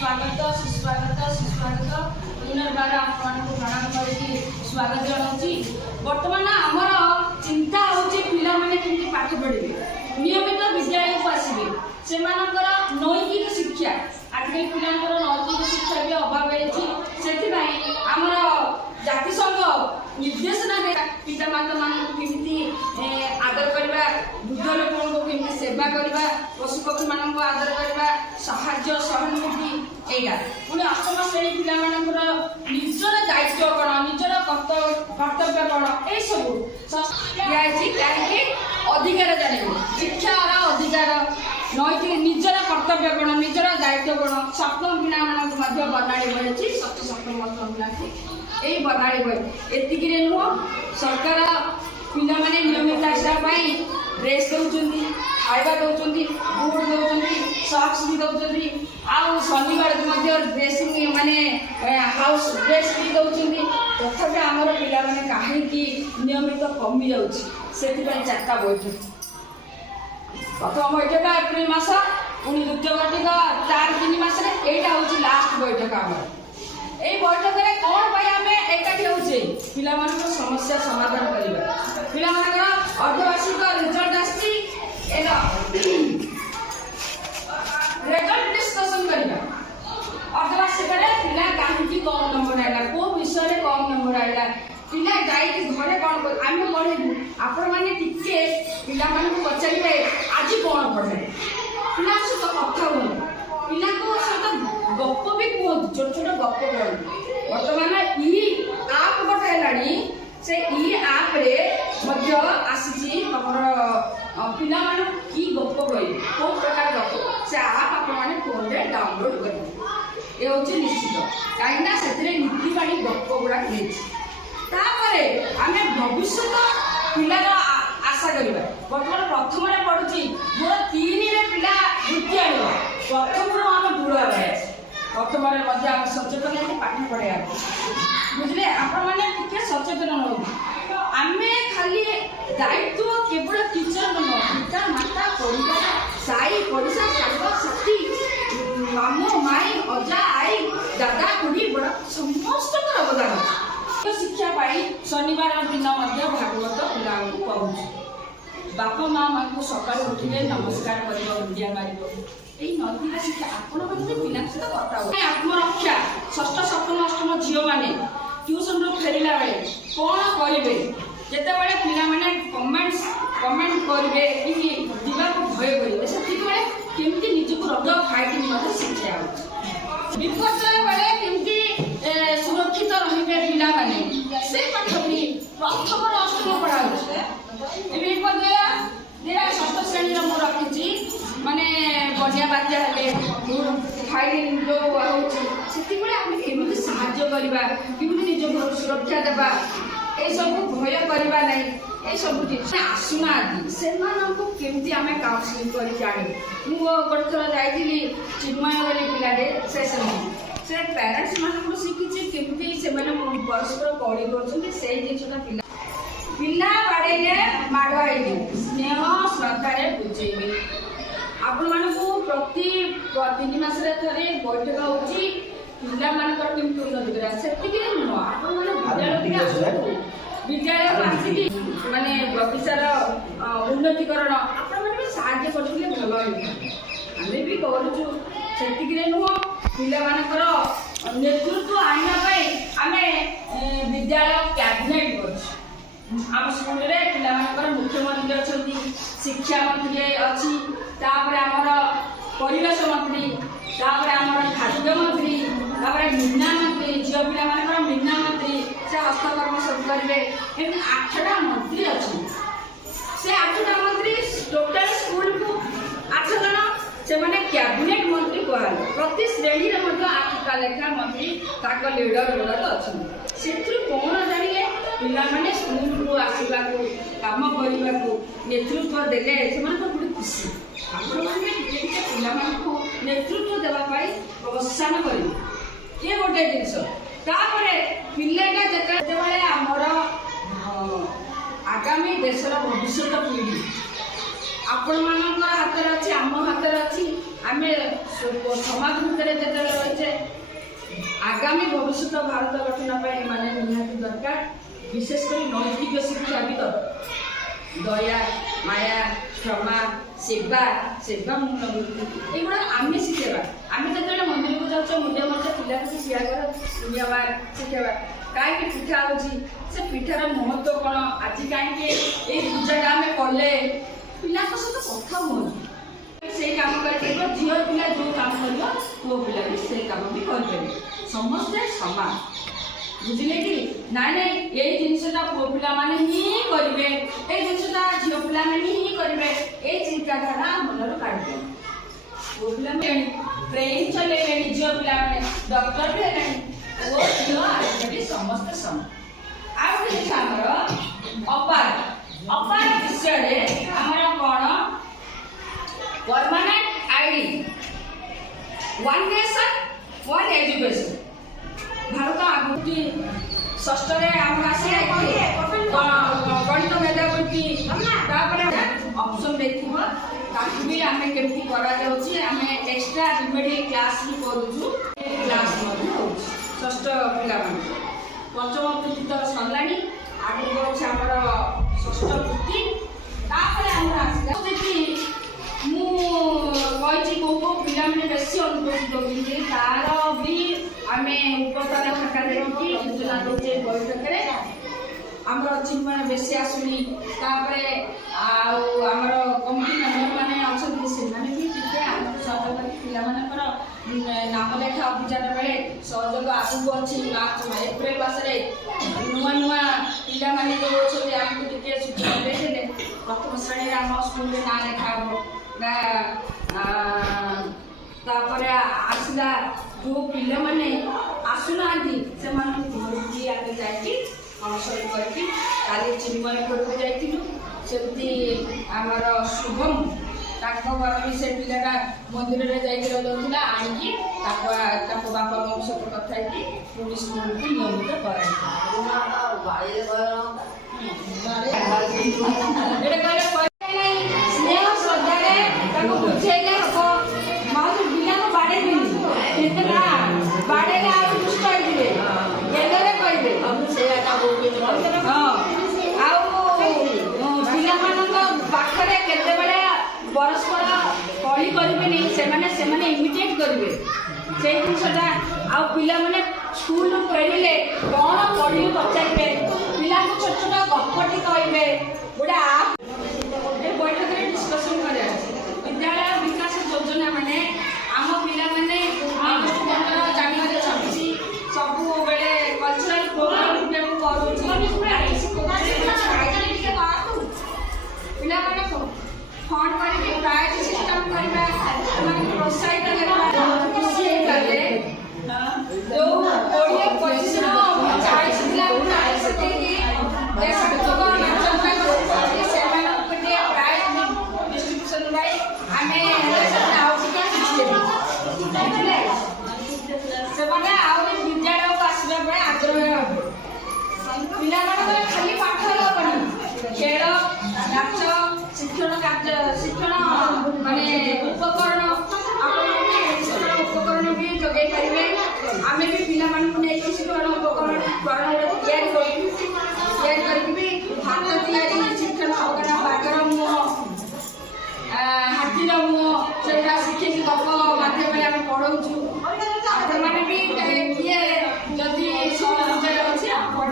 स्वागत सुस्वागत पुनर्बार आपको प्रणाम करके स्वागत जनाऊँगी। बर्तमान आमर चिंता होची पिला माने केमती पाठ पढ़े नियमित विद्यालय को आसवे से नैतिक शिक्षा आजकल पिलांकर नैतिक शिक्षा भी अभाव है। आमर जातिसंघ निर्देशना दे पिता माता मान केमती आदर करवा वृद्ध लोक केमती सेवा करवा पशु पक्षी मान आदर करवा साहाय्य सहानुभूति एटा पुणी अष्टम श्रेणी पिला मानकर निजर दायित्व कौन निजर कर्तव्य कौन ये सब कहीं अधिकार जानवे शिक्षार अधिकार नैतिक निजर कर्तव्य कौन निजर दायित्व कौन सप्तम पिला बनाड़ी बड़ी षष्ठ सप्तम अष्टम पिला यही बनाड़ी बही एतिक नुह सरकार पिला माने नियमित आसवा ड्रेस दौरान खाଇବା दौरान बुट दौरान सक्स भी दौरान आउ शनिवार ड्रेसिंग माने हाउस ड्रेस भी दौरान तथापि आमर पिला माने कहीं नियमित कमी जाऊँगी चार्टा बैठक प्रथम बैठक एप्रिल मास पुणी द्वितीय बैठक 4-3 मास यहाँ हूँ लास्ट बैठक आमर यही बैठक में कौन आम एकाठी होचे पिला समस्या समाधान करवा पिला अर्धवार्षिक रिजल्ट आसी रिजल्ट डिस्कसन करवा अर्धवार्षिक पिला कहीं कम नंबर आएगा कौ विषय कम नंबर आएगा पिला जाइए घरे कौन आम पढ़ेबू आपण मैंने टिके पिला पचारे आज कौन पढ़े पिला सहित कथा हूँ पिला सहित गप भी कहतु छोट छोट गप कहतु बर्तमान इ आप गोटे है से इ आप आसी पिला कि गप कह कौ प्रकार गप से आप आपने फोन में डाउनलोड करेंगे ये हूँ निश्चित कहीं से नीतिबाणी गप गुड़ा आम भविष्य पिलार आशा करवा बर्तमान प्रथम पढ़ुची मोर 3 पिला वृत्ति आने प्रथम आम दूर प्रथम आम सचेतन है पाठ पढ़ा बुझे आपण मैंने सचेतन हो आम खाली दायित्व केवल टीचर नुह पिता माता परिवार साई पड़ोसा सांग साथी मामू माई अजा आई दादा खुड़ी बड़ समस्त अवदान शिक्षा पाई शनिवार दिन भागवत पिला कहूँ बापा माँ मान सकाल उठिले नमस्कार कर मुंडिया मार यही नैतिक शिक्षा आपण पिला सहित कथा आत्मरक्षा षष्ठ सप्तम अष्टम झील मैंने ट्यूशन रू फेरला बेले कौन करेंगे जिते बड़े पिला माने कमेंट करेंगे कि भय करेंगे से केमती निजक रग फाइटिंग शिक्षा विपर्य बेले केमती सुरक्षित रहिबे पिला माने से पाठ भी प्रथम अष्टम पढ़ा विपर्य षष्ठ श्रेणी मु रखी माने बनिया बात्या फाइलिंग जो होती साहाଯ୍य करवा निज सुरक्षा देवा ये सब भय करवा नहीं ये सब जिन आसुना से केमती आम काउनसिलिंग कर जानी गोटे थर जाइली चिन्मय बोली पिलाटे से पेरेंट्स मान शिखी केमती से परस्पर कड़ी कर जिनसा पिला बाड़े माड़ आई स्नेह श्रद्धा बुझेबे आपण मानू प्रति 3 मास थे बैठक होची पिला मानकर केमती उन्नति करा सेतिके नुह आपण माने विद्यालय आसिकी माने बगीचार उन्नतिकरण आपण माने साहाय्य करथिले भलो आमे भी करूछु सेतिके नुह पिला मानकर नेतृत्व आनिया पई आमे विद्यालय कैबिनेट करछु आम स्कूल में पिला मुख्यमंत्री अच्छा शिक्षा मंत्री अच्छी आमर परिवेश मंत्री आम खाद्य मंत्री मीना मंत्री झील पिला मीना मंत्री से हस्तकर्म सब करेंगे एम 8टा मंत्री अच्छी से 8टा मंत्री टोटाल स्कूल को 8 जन से कैबिनेट मंत्री कहल प्रति श्रेणी में 8टा लेखा मंत्री लीडर अच्छा से कौन जानिए पिला माने स्कूल को आसवा काम करने को नेतृत्व देले से गोटे खुशी पिला नेतृत्व देवाई प्रोत्साहन कर ये गोटे जिनस पिलाटा जिते आमर आगामी देशर भविष्य पीढ़ी ଆପଣମାନଙ୍କ ହାତରେ ଅଛି, ଆମ ହାତରେ ଅଛି। ଆମେ ସମାଜ ଭିତରେ ଯେତେବେଳେ ରହିଛେ ଆଗାମୀ ଭବିଷ୍ୟତ ଭାରତ ଗଠନ ପାଇଁ ଏମାନେ ନିହାତି ଦରକାର। ବିଶେଷ କରି ନୈତିକ ଶିକ୍ଷା ବି ଦରକାର। ଦୟା, ମାୟା, କ୍ଷମା, ସେବା ମୂଳବୃତ୍ତି ଏଗୁଡ଼ା ଆମେ ଶିଖେଇବା। ଆମେ ଯେତେବେଳେ ମନ୍ଦିରକୁ ଯାଉଛେ ମୁଣ୍ଡିଆ ମାରୁଛେ ପିଲାକୁ ଠିଆ କର ଦୁନିଆବାର ଶିଖେଇବା। କାହିଁକି ପିଠା ହେଉଛି, ସେ ପିଠାର ମହତ୍ଵ କ'ଣ, ଆଜି କାହିଁକି ଏଇ ପୂଜାଟା ଆମେ କଲେ ପିଲାଙ୍କ ସହିତ କଥା ହୁଅନ୍ତୁ। ସେଇ କାମ କରିପାରିବ, ଝିଅ ପିଲା ଯେଉଁ କାମ କରିବ ପୁଅ ପିଲା ବି ସେଇ କାମ ବି କରିପାରିବେ। ସମସ୍ତେ ସମାନ, ବୁଝିଲେ କି? ନାଇଁ ଏଇ ଜିନିଷଟା ପୁଅ ପିଲାମାନେ ହିଁ କରିବେ, ଏଇ ଜିନିଷଟା ଝିଅ ପିଲାମାନେ ହିଁ କରିବେ, ଏଇ ଚିନ୍ତାଧାରା ମନରୁ କାଢିଦେବେ। ପୁଅ ପିଲାମାନେ ଟ୍ରେନ୍ ଚଲେଇଲେଣି, ଝିଅ ପିଲାମାନେ ଡକ୍ଟର ବି ହେଲେଣି। ପୁଅ ଝିଅ ଆଜିକାଲି ସମସ୍ତେ ସମାନ। ଆଉ ଗୋଟେ ଅଛି ଆମର ଅପାର ବିଷୟରେ ଆମର କ'ଣ permanent ID, one nation one education. Bharat ଆଗକୁ ଷଷ୍ଠରେ ଆମର ଆସିଲା ଗଣିତ ମେଧାବୃତ୍ତି, ତାପରେ ଅପସନ୍ ଦେଇଥିବ ତାକୁ ବି ଆମେ କେମିତି କରାଯାଉଛି। ଆମେ ଏକ୍ସଟ୍ରା ରିମେଡିଆଲ କ୍ଲାସ୍ ବି କରୁଛୁ, କ୍ଲାସ୍ ମଧ୍ୟ ହେଉଛି ଷଷ୍ଠ ପିଲାମାନଙ୍କୁ। ପଞ୍ଚମ ବୃତ୍ତି ତ ସରିଲାଣି, ଆଗକୁ ଅଛି ଆମର ଷଷ୍ଠ ବୃତ୍ତି। ତାପରେ ଆମର ଆସିଲା ମୁଁ କହିଛି କେଉଁ ପିଲାମାନେ ବେଶୀ ଅନୁପସ୍ଥିତ ହେଉଛନ୍ତି, ତାର ବି ଆମେ ଉପସ୍ଥାନ ଖାତା ଦେଇକି ଯୋଜନା ଦେଉଛେ ବୈଠକରେ। ଆମର ଚିନ୍ମୟ ବେଶୀ ଆସୁନି, ତାପରେ ଆଉ ଆମର କମିଟି ମେମ୍ବରମାନେ ଅଛନ୍ତି, ସେମାନେ ବି ଟିକେ ଆମକୁ ସହଯୋଗ କରି ପିଲାମାନଙ୍କର ନାମ ଲେଖା ଅଭିଯାନ ବେଳେ ସହଯୋଗ ଆଗକୁ ଅଛି। ଏପ୍ରିଲ ମାସରେ ନୂଆ ପିଲାମାନେ ଯେଉଁ ଅଛନ୍ତି ଆମକୁ ଟିକେ ସୂଚନା ଦେଇଦେଲେ ପ୍ରଥମ ଶ୍ରେଣୀରେ ଆମ ସ୍କୁଲରେ ନାଁ ଲେଖା ହେବ। ତାପରେ ଆସିଲା ଯେଉଁ ପିଲାମାନେ ଆସୁନାହାନ୍ତି ସେମାନଙ୍କୁ ଘରକୁ ଆମେ ଯାଇକି କାଉନ୍ସେଲିଂ କରିକି, କାଲି ଚିନ୍ମୟ ଘରକୁ ଯାଇଥିଲୁ, ସେମିତି ଆମର ଶୁଭମ ତାଙ୍କ ଘର ବି ସେ ପିଲାଟା ମନ୍ଦିରରେ ଯାଇକି ରହିଯାଉଥିଲା, ଆଣିକି ତାଙ୍କ ବାପା ମାଙ୍କ ସହିତ କଥା ହେଇକି ପୁଣି ସ୍କୁଲକୁ ନିୟମିତ କରାଇଥିଲା। ସ୍ନେହ ଶ୍ରଦ୍ଧାରେ ତାକୁ ବୁଝେଇଲେ ହବ। ମାଉସୀ ପିଲାଙ୍କୁ ବାଡ଼େଇବିନି, କେତେଟା ବାଡ଼େଇଲେ ଆଉ ଦୁଷ୍ଟ ହେଇଯିବେ, ଗେଲରେ କହିବେ। ଆଉ ପିଲାମାନଙ୍କ ପାଖରେ କେତେବେଳେ ପରସ୍ପର କଳି କରିବେନି, ସେମାନେ ଇମିଟେଟ୍ କରିବେ ସେଇ ଜିନିଷଟା। ଆଉ ପିଲାମାନେ ସ୍କୁଲରୁ ଫେରିଲେ କ'ଣ ପଢ଼ିବେ ପଚାରିବେ, ପିଲାଙ୍କୁ ଛୋଟ ଛୋଟ ଗପଟି କହିବେ। ଗୋଟେ ଏ ବୈଠକରେ ଡିସ୍କସନ୍ କରାଯାଉଛି। ବିଦ୍ୟାଳୟ ବିକାଶ ଯୋଜନା ମାନେ ଆମ ପିଲାମାନେ ଜାନୁଆରୀ 26 ସବୁବେଳେ କଲଚରାଲ ପ୍ରୋଗ୍ରାମ କରୁଛି। ପିଲାମାନଙ୍କୁ ଫଣ୍ଡ କରିକି ପ୍ରାଇଜ ସିଷ୍ଟମ କରିବା, ସେମାନଙ୍କୁ ପ୍ରୋତ୍ସାହିତ କରିବା। ଖୁସି ହେଇଗଲେ ଯୋଉ 20-25 40 ପିଲାଙ୍କୁ ପ୍ରାଇଜ ଦେଇକି ଦେଶଭକ୍ତ ନାଚ ସେମାନଙ୍କୁ ଟିକେ ପ୍ରାଇଜ ଡିଷ୍ଟ୍ରିବ୍ୟୁସନ ପାଇଁ ଆମେ ଆଉ ଟିକେ ବୁଝିଲେ ସେମାନେ ଆହୁରି ବିଦ୍ୟାଳୟକୁ ଆସିବା ପାଇଁ ଆଗ୍ରହ ହେବେ। ପିଲାମାନଙ୍କର ଖାଲି ପାଠ ହବନି, ଖେଳ, ନାଚ, ଶିକ୍ଷଣ ମାନେ ଉପକରଣ, ଶିକ୍ଷଣ ଉପକରଣ ବି ଯୋଗାଇ ପାରିବେ। ଆମେ ବି ପିଲାମାନଙ୍କୁ ନେଇକି ଶିକ୍ଷଣ ଉପକରଣ ତିଆରି କରିକି ବି ହାତ ତିଆରି ଶିକ୍ଷଣ ଉପକରଣ, ବାଘର ମୁହଁ, ହାତୀର ମୁହଁ, ସେଗୁଡ଼ା ଶିଖେଇକି ଗପ ମାଧ୍ୟମରେ ଆମେ ପଢ଼ଉଛୁ। ଆପଣମାନେ ବି କିଏ ଯଦି ଅଛି ଆପଣ